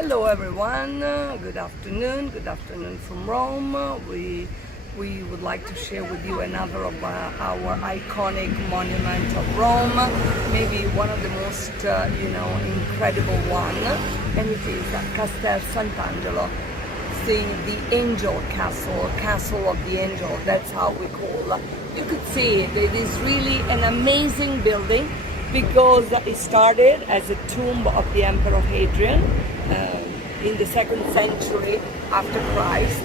Hello everyone, good afternoon from Rome. We would like to share with you another of our iconic monuments of Rome, maybe one of the most incredible one, and it is Castel Sant'Angelo, the Angel Castle, Castle of the Angel, that's how we call it. You could see it is really an amazing building because it started as a tomb of the Emperor Hadrian in the 2nd century after Christ,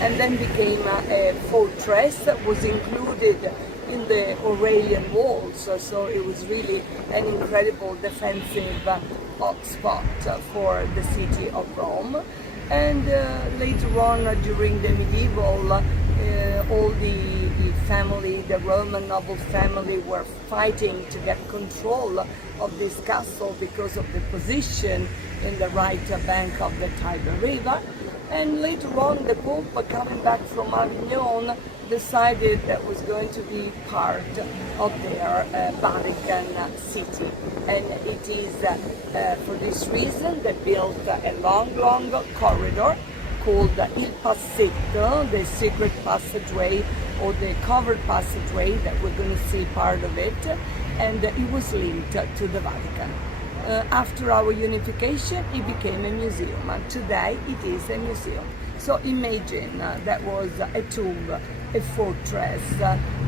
and then became a fortress that was included in the Aurelian walls, so it was really an incredible defensive hotspot for the city of Rome. And later on, during the medieval, all the family, the Roman noble family, were fighting to get control of this castle because of the position in the right bank of the Tiber River. And later on, the Pope, coming back from Avignon, decided that was going to be part of their Vatican City. And it is for this reason they built a long corridor called Il Passetto, the secret passageway or the covered passageway that we're going to see part of it, and it was linked to the Vatican. After our unification, it became a museum, and today it is a museum. So imagine that was a tomb, a fortress,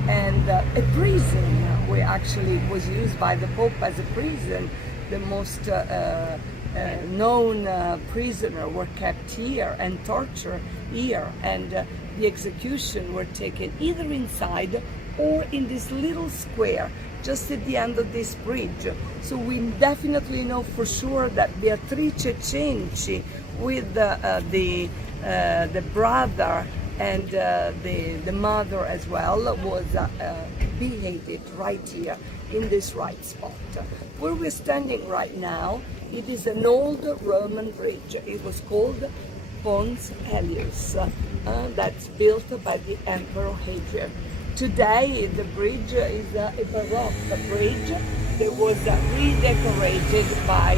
and a prison, where actually was used by the Pope as a prison. The most known prisoner were kept here and tortured here, and the execution were taken either inside or in this little square just at the end of this bridge. So we definitely know for sure that Beatrice Cenci, with the brother and the mother as well, was beheaded right here in this right spot. Where we're standing right now, it is an old Roman bridge. It was called Ponce Helius. That's built by the Emperor Hadrian. Today, the bridge is a Baroque bridge that was redecorated by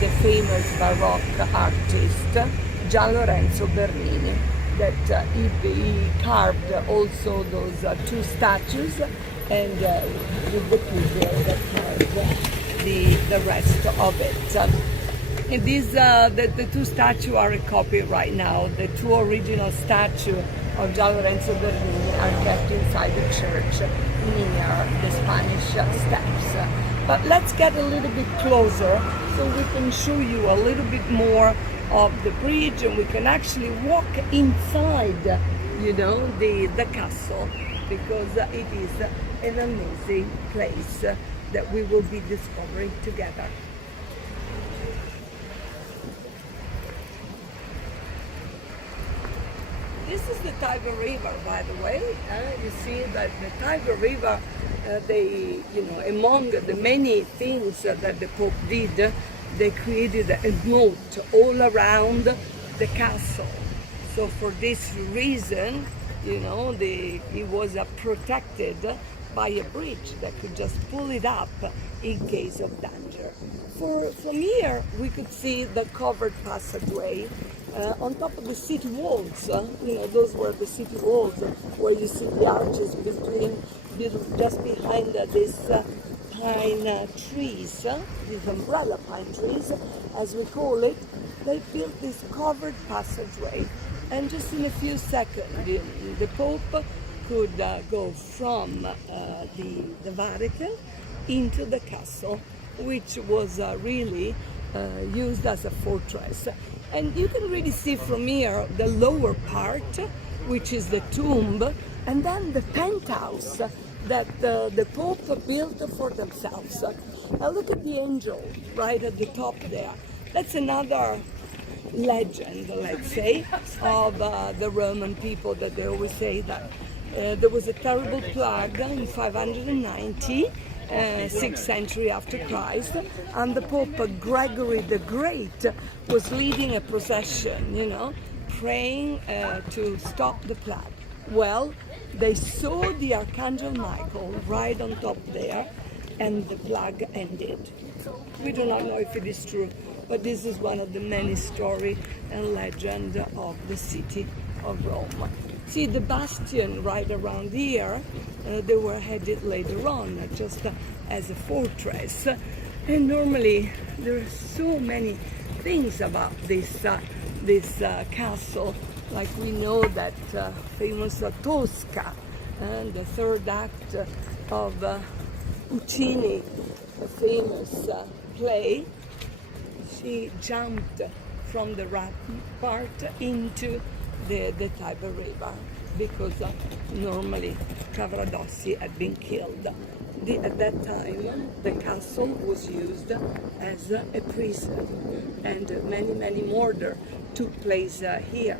the famous Baroque artist Gian Lorenzo Bernini. That he carved also those two statues, and with the people that carved the rest of it. And these, the two statues are a copy right now. The two original statues of Gian Lorenzo Bernini are kept inside the church near the Spanish steps. But let's get a little bit closer so we can show you a little bit more of the bridge, and we can actually walk inside, the castle, because it is an amazing place that we will be discovering together. This is the Tiber River, by the way. You see that the Tiber River, among the many things that the Pope did, they created a moat all around the castle. So for this reason, it was protected by a bridge that could just pull it up in case of danger. From here, we could see the covered passageway on top of the city walls. Those were the city walls where you see the arches just behind this pine trees, these umbrella pine trees, as we call it. They built this covered passageway, and just in a few seconds, the Pope could go from the Vatican into the castle, which was really used as a fortress. And you can really see from here the lower part, which is the tomb, and then the penthouse that the Pope built for themselves. Now look at the angel right at the top there. That's another legend, let's say, of the Roman people, that they always say that there was a terrible plague in 590, 6th century after Christ, and the Pope Gregory the Great was leading a procession, praying to stop the plague. Well, they saw the Archangel Michael right on top there, and the plague ended. So we do not know if it is true, but this is one of the many story and legend of the city of Rome. See the bastion right around here, they were headed later on just as a fortress. And normally there are so many things about this castle. Like we know that famous Tosca, the third act of Puccini, a famous play. She jumped from the rampart into the Tiber River because normally Cavaradossi had been killed. At that time, the castle was used as a prison, and many murders took place here.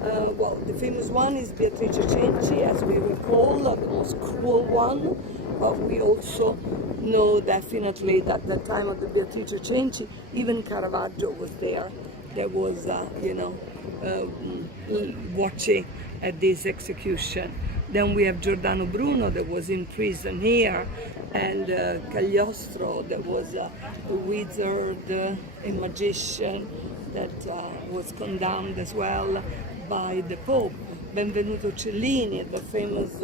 Well, the famous one is Beatrice Cenci, as we recall, the most cruel one. But we also know definitely that at the time of the Beatrice Cenci, even Caravaggio was there. There was, watching at this execution. Then we have Giordano Bruno that was in prison here, and Cagliostro that was a wizard, a magician that was condemned as well by the Pope. Benvenuto Cellini, the famous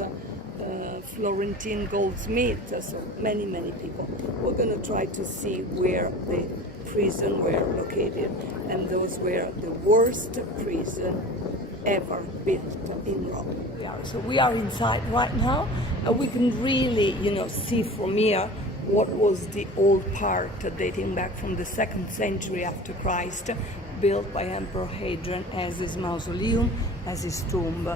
Florentine goldsmith, so many people. We're going to try to see where the prison were located, and those were the worst prison ever built in Rome. So we are inside right now, and we can really, see from here what was the old part dating back from the 2nd century after Christ, built by Emperor Hadrian as his mausoleum, as his tomb.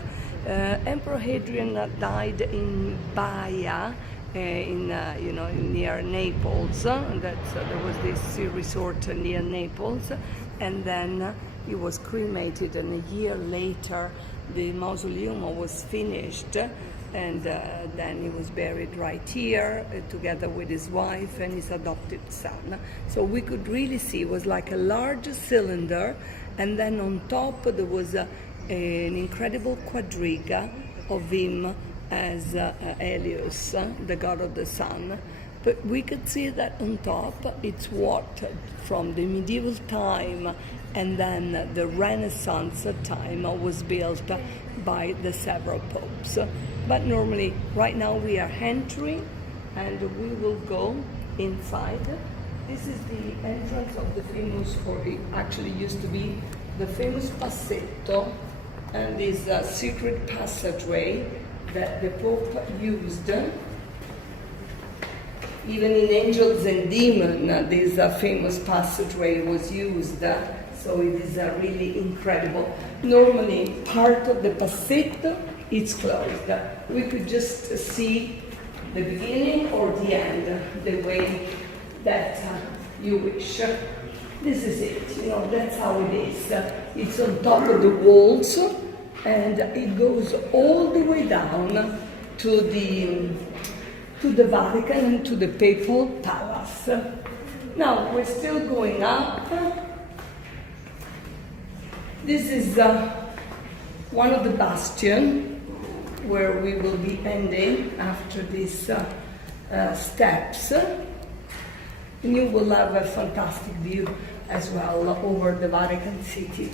Emperor Hadrian died in Baia, near Naples. There was this resort near Naples, and then he was cremated, and a year later the mausoleum was finished, and then he was buried right here together with his wife and his adopted son. So we could really see it was like a large cylinder, and then on top there was an incredible quadriga of him as Helios, the god of the sun. But we could see that on top it's what from the medieval time and then the Renaissance time was built by the several popes. But normally, right now we are entering, and we will go inside. This is the entrance of the famous, or it actually used to be the famous passetto, and this secret passageway that the Pope used. Even in Angels and Demons, this famous passageway was used. So it is really incredible. Normally, part of the passetto is closed. We could just see the beginning or the end, the way that you wish. This is it, that's how it is. It's on top of the walls, and it goes all the way down to the Vatican and to the Papal Palace. Now, we're still going up. This is one of the bastions where we will be ending after these steps. And you will have a fantastic view as well over the Vatican City.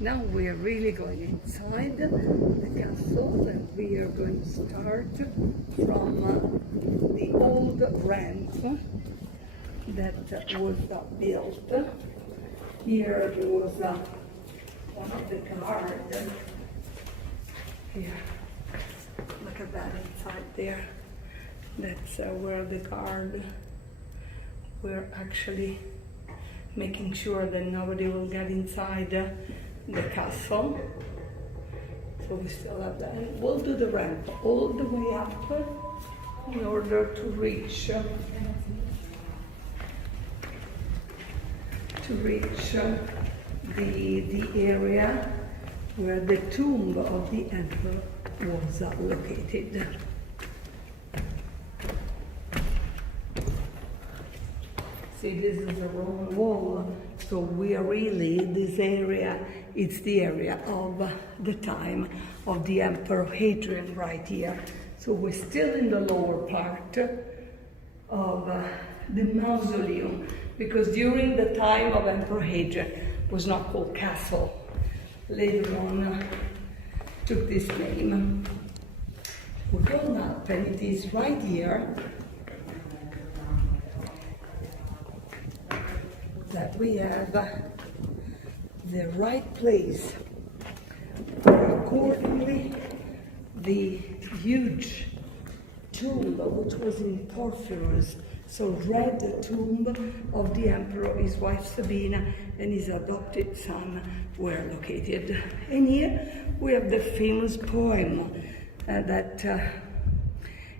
Now we are really going inside the castle, and we are going to start from the old ramp that was built. Here there was one of the guards. Here, look at that inside there. That's where the guard were actually making sure that nobody will get inside the castle. So we still have that. And we'll do the ramp all the way up in order to reach the area where the tomb of the emperor was located. See, this is a Roman wall, so we are really, this area, it's the area of the time of the Emperor Hadrian right here. So we're still in the lower part of the mausoleum, because during the time of Emperor Hadrian, it was not called castle. Later on, took this name. We're going up, and it is right here that we have the right place for, accordingly, the huge tomb, which was in Porphyros, so red tomb of the emperor, his wife Sabina, and his adopted son were located. And here we have the famous poem that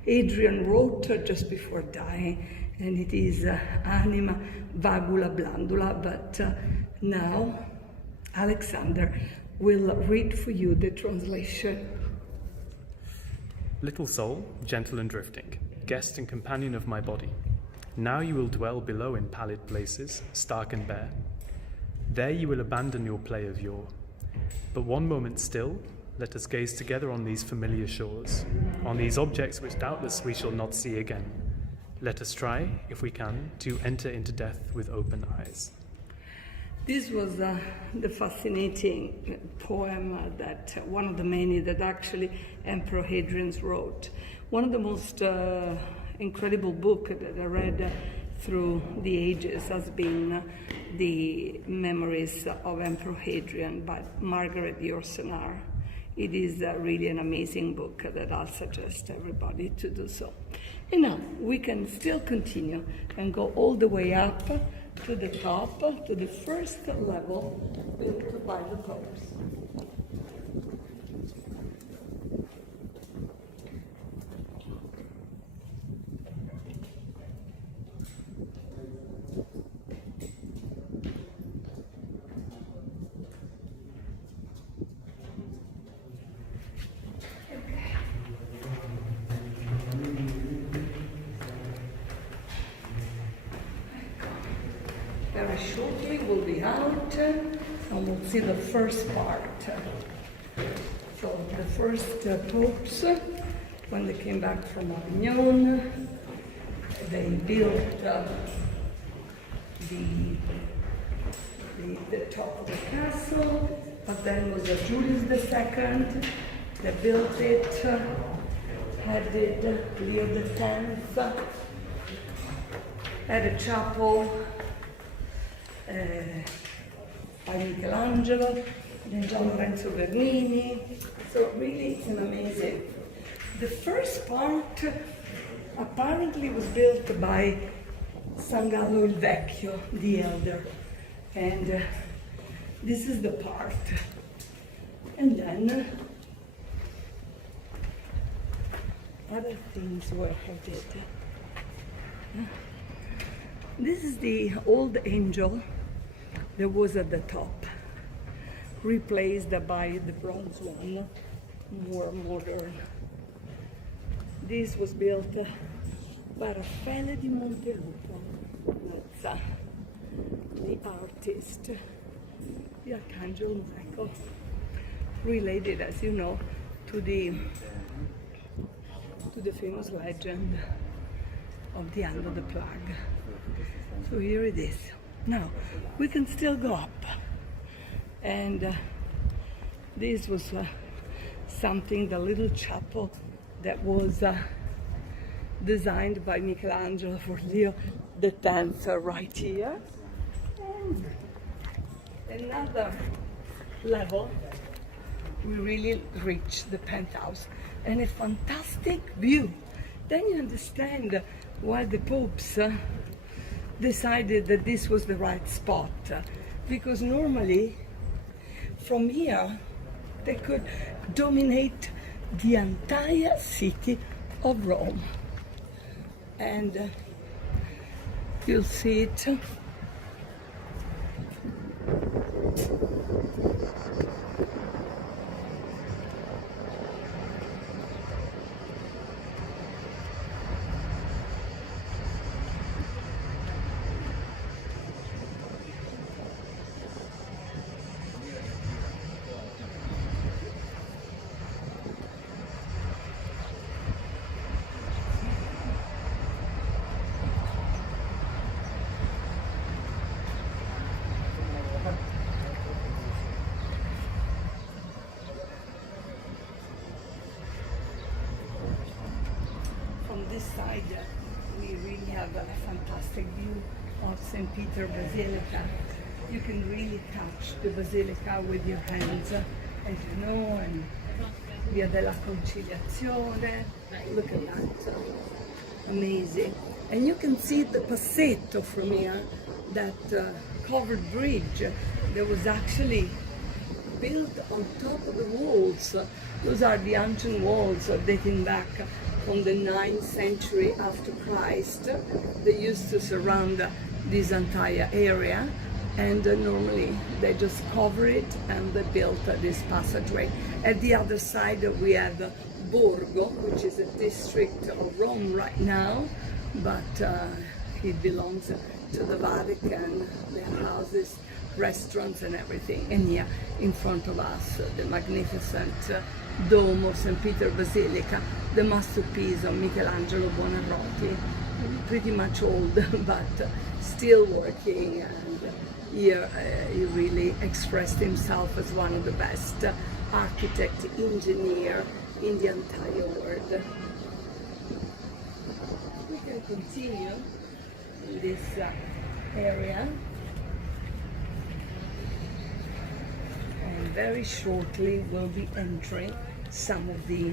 Hadrian wrote just before dying, and it is Anima Vagula Blandula, but now Alexander will read for you the translation. Little soul, gentle and drifting, guest and companion of my body, now you will dwell below in pallid places, stark and bare. There you will abandon your play of yore. But one moment still, let us gaze together on these familiar shores, on these objects which doubtless we shall not see again. Let us try, if we can, to enter into death with open eyes. This was the fascinating poem that one of the many that actually Emperor Hadrian wrote. One of the most incredible books that I read through the ages has been The Memories of Emperor Hadrian by Margaret Yourcenar. It is really an amazing book that I'll suggest everybody to do so. And now we can still continue and go all the way up to the top, to the first level built by the popes. Very shortly we'll be out and we'll see the first part. So the first popes, when they came back from Avignon, they built the top of the castle, but then was Julius II that built it, headed Leo X, had a chapel by Michelangelo, then Gian Lorenzo Bernini. So really it's an amazing. The first part apparently was built by San Gallo il Vecchio, the elder. And this is the part. And then other things were added. This is the old angel that was at the top, replaced by the bronze one, more modern. This was built by Raffaele di Montelupo. That's the artist, the Archangel Michael, related, as you know, to the famous legend of the hand of the plague. So here it is. Now, we can still go up. And this was something, the little chapel that was designed by Michelangelo for Leo X right here. And another level, we really reach the penthouse. And a fantastic view. Then you understand why the popes decided that this was the right spot, because normally from here they could dominate the entire city of Rome. And you'll see it this side. We really have a fantastic view of St. Peter Basilica. You can really touch the Basilica with your hands, as you know, and Via della Conciliazione. Look at that, amazing. And you can see the Passetto from here, that covered bridge that was actually built on top of the walls. Those are the ancient walls dating back from the 9th century after Christ. They used to surround this entire area, and normally they just cover it and they built this passageway. At the other side we have Borgo, which is a district of Rome right now, but it belongs to the Vatican. They have houses, restaurants and everything. And here in front of us, the magnificent dome of St. Peter Basilica, the masterpiece of Michelangelo Buonarroti, pretty much old but still working, and here he really expressed himself as one of the best architect, engineer in the entire world. We can continue in this area, and very shortly we'll be entering some of the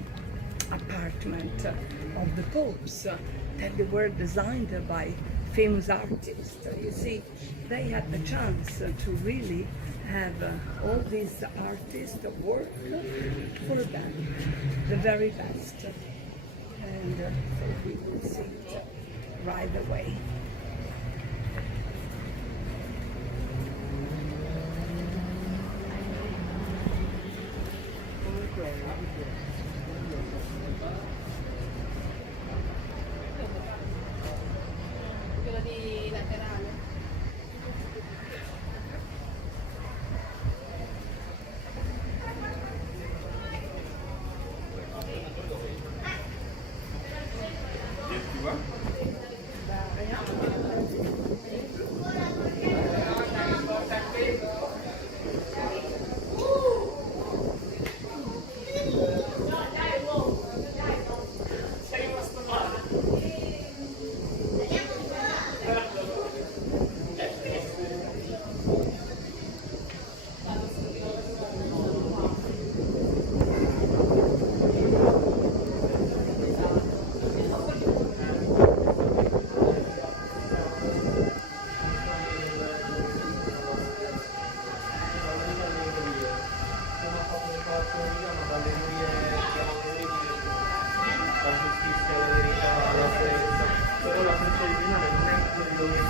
apartments of the popes that they were designed by famous artists. You see, they had the chance to really have all these artists work for them, the very best. And so we will see it right away.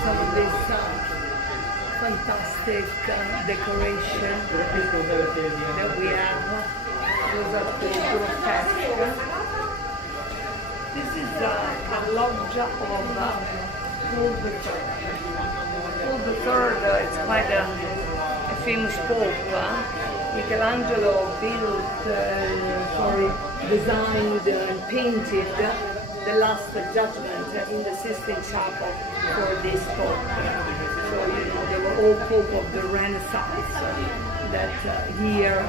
Some of this fantastic decoration that we have. Those are the grotesque. This is a loggia of Paul III. It's quite a famous pope. Michelangelo designed and painted the Last Judgment in the Sistine Chapel for this pope. So, you know, they were all pope of the Renaissance that here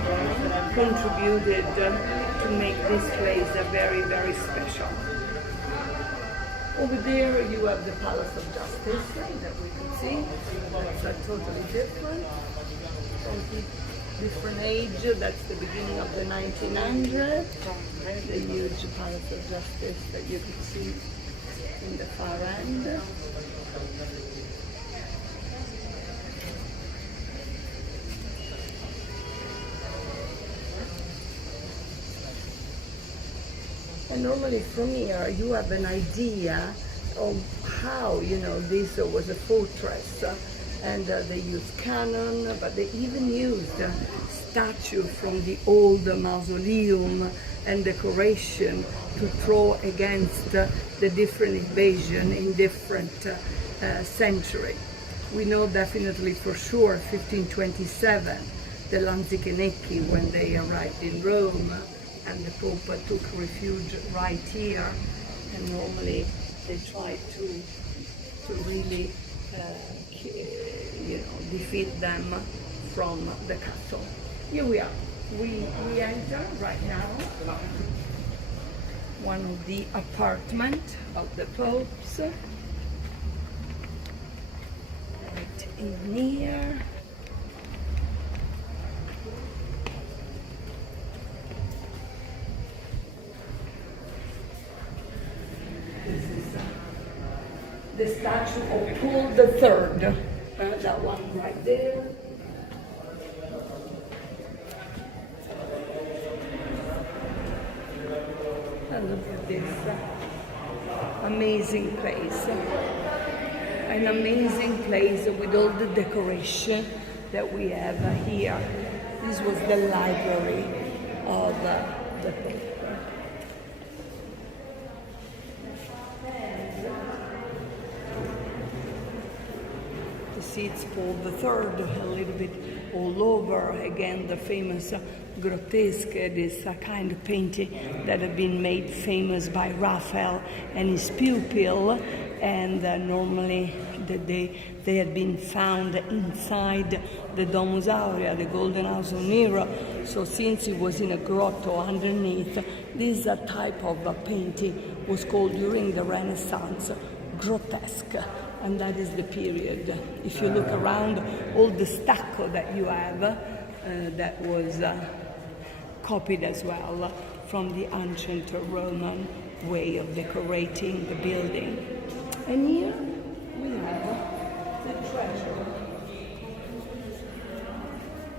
contributed to make this place very, very special. Over there you have the Palace of Justice that we can see. That's totally different. Different age, that's the beginning of the 1900s. The huge Palace of Justice that you can see in the far end. And normally from here you have an idea of how, you know, this was a fortress. And they used cannon, but they even used statue from the old mausoleum and decoration to throw against the different invasion in different century. We know definitely for sure 1527, the Lanzichenecchi, when they arrived in Rome, and the Pope took refuge right here, and normally they tried to really you know, defeat them from the castle. Here we are. We enter right now one of the apartments of the popes. Right in here. This is the statue of Paul III. That one right there. And look at this amazing place. An amazing place with all the decoration that we have here. This was the library of the Pope. It's Paul III, a little bit all over. Again, the famous grotesque, this kind of painting that had been made famous by Raphael and his pupil, and normally they had been found inside the Domus Aurea, the Golden House of Nero. So since it was in a grotto underneath, this type of painting was called during the Renaissance grotesque. And that is the period. If you look around, all the stucco that you have, that was copied as well from the ancient Roman way of decorating the building. And here we have the treasure.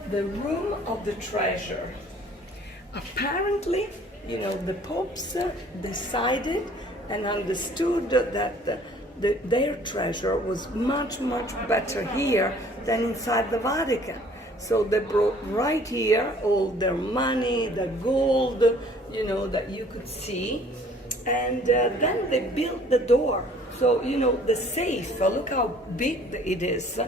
The room of the treasure. Apparently, you know, the popes decided and understood that their treasure was much, much better here than inside the Vatican. So they brought right here all their money, the gold, you know, that you could see. And then they built the door. So, you know, the safe, look how big it is,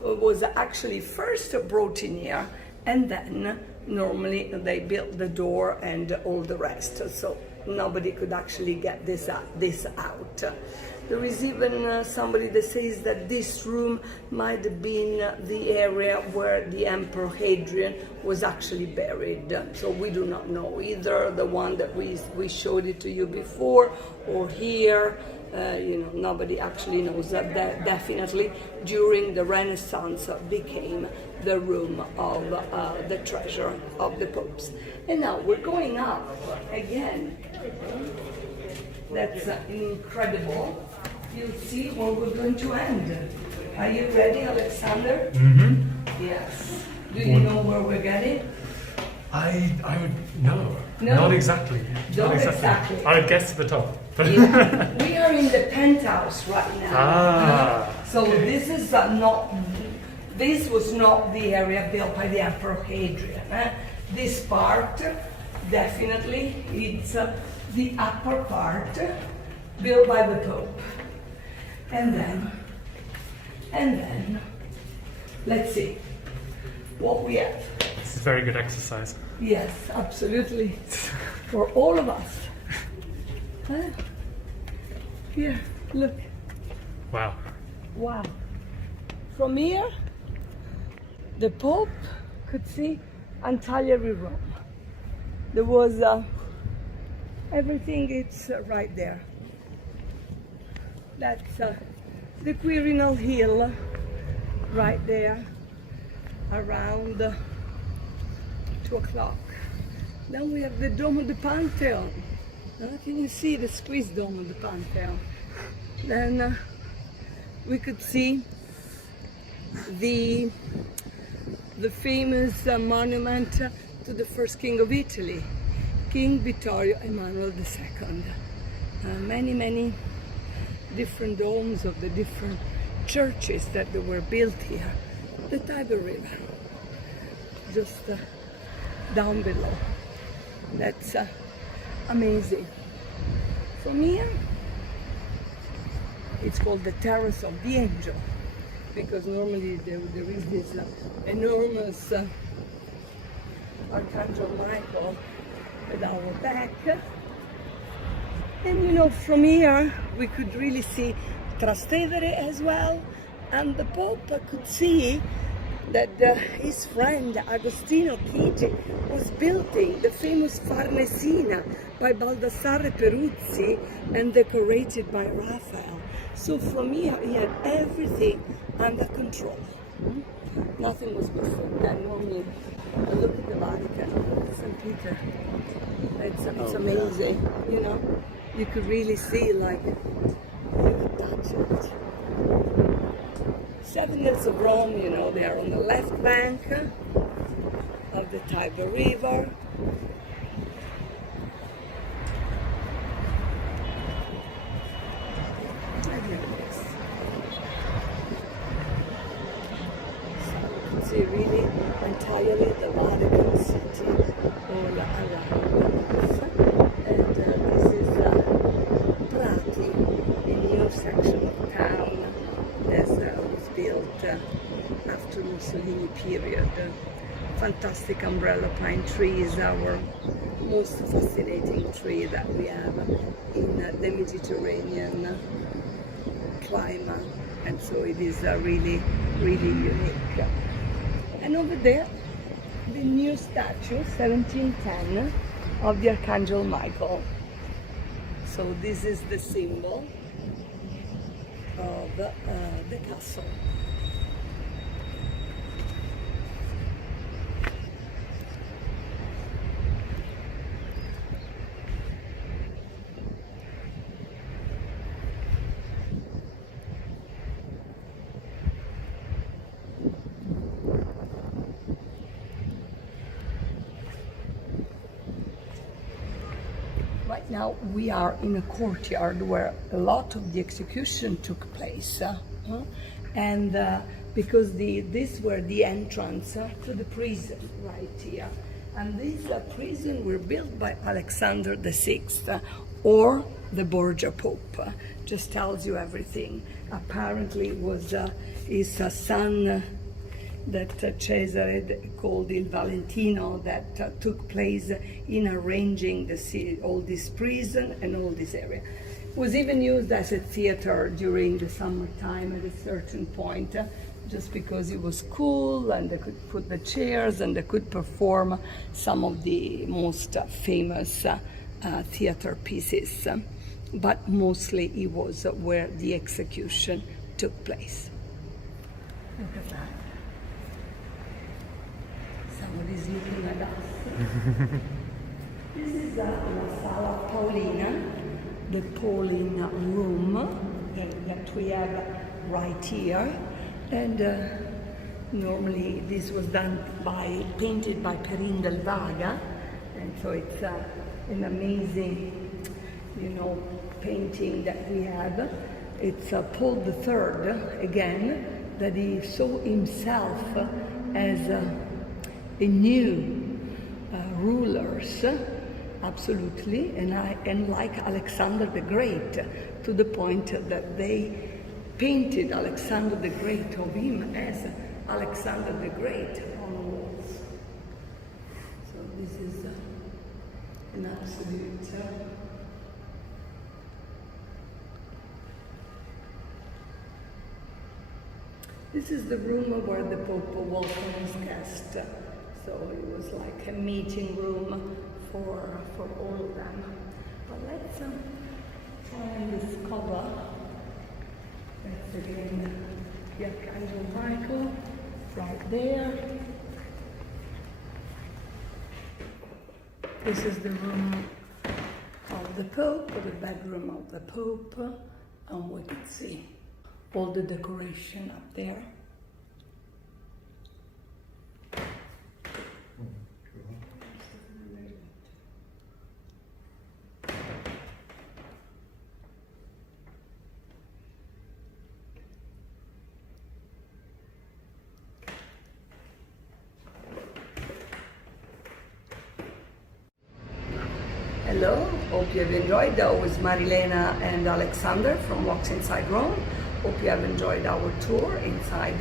was actually first brought in here, and then normally they built the door and all the rest. So nobody could actually get this out. There is even somebody that says that this room might have been the area where the Emperor Hadrian was actually buried. So we do not know, either the one that we showed it to you before or here. You know, nobody actually knows that definitely during the Renaissance became the room of the treasure of the popes. And now we're going up again. That's incredible. You'll see where we're going to end. Are you ready, Alexander? Mm-hmm. Yes. Do you know where we're getting? I would no, not exactly. Not exactly. I would guess to the top. Yeah. We are in the penthouse right now. Ah. So this is not. This was not the area built by the Emperor Hadrian. This part, definitely, it's the upper part built by the Pope. And then, let's see what we have. This is very good exercise. Yes, absolutely. For all of us. Here, look. Wow. Wow. From here, the Pope could see entirely Rome. There was everything, it's right there. That's the Quirinal Hill right there around 2 o'clock. Then we have the Dome of the Pantheon. Can you see the squeeze Dome of the Pantheon? Then we could see the famous monument to the first king of Italy. King Vittorio Emanuele II. Many different domes of the different churches that were built here. The Tiber River, just down below. That's amazing. From here, it's called the Terrace of the Angel, because normally there is this enormous Archangel Michael at our back. And you know, from here we could really see Trastevere as well, and the Pope could see that his friend Agostino Chigi was building the famous Farnesina by Baldassare Peruzzi and decorated by Raphael. So from here he had everything under control. Nothing was missing. And normally, look at the Vatican, St. Peter. It's amazing, you know. You could really see, like, you could touch it. 7 Hills of Rome, you know, they are on the left bank of the Tiber River. See really entirely the Vatican City all around us. And this is Prati, a new section of town that was built after Mussolini period. Fantastic umbrella pine trees, our most fascinating tree that we have in the Mediterranean climate, and so it is really unique. And over there, the new statue, 1710, of the Archangel Michael. So this is the symbol of the castle. Right now we are in a courtyard where a lot of the execution took place, and because these were the entrance to the prison right here, and these prison were built by Alexander VI or the Borgia Pope. Just tells you everything. Apparently it was his son that Cesare called Il Valentino that took place in arranging all this prison and all this area. It was even used as a theater during the summertime at a certain point, just because it was cool and they could put the chairs and they could perform some of the most famous theater pieces. But mostly it was where the execution took place. Look at that. Somebody's looking at us. This is La Sala Paolina, the Pauline room that we have right here. And normally this was painted by Perin del Vaga. And so it's an amazing, you know, painting that we have. It's Paul III, again, that he saw himself as a new rulers, absolutely, and like Alexander the Great, to the point that they painted Alexander the Great of him as Alexander the Great on the walls. So this is an absolute this is the room where the Pope welcomed his guests. So it was like a meeting room for all of them. But let's try and discover. That's again the Archangel Michael right there. This is the room of the Pope, or the bedroom of the Pope, and we can see all the decoration up there. Hello, hope you have enjoyed. That was Marilena and Alexander from Walks Inside Rome. Hope you have enjoyed our tour inside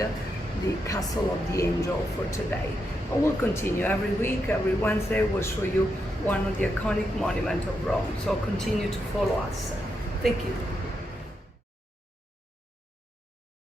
the Castle of the Angel for today. And we'll continue every week, every Wednesday, we'll show you one of the iconic monuments of Rome. So continue to follow us. Thank you.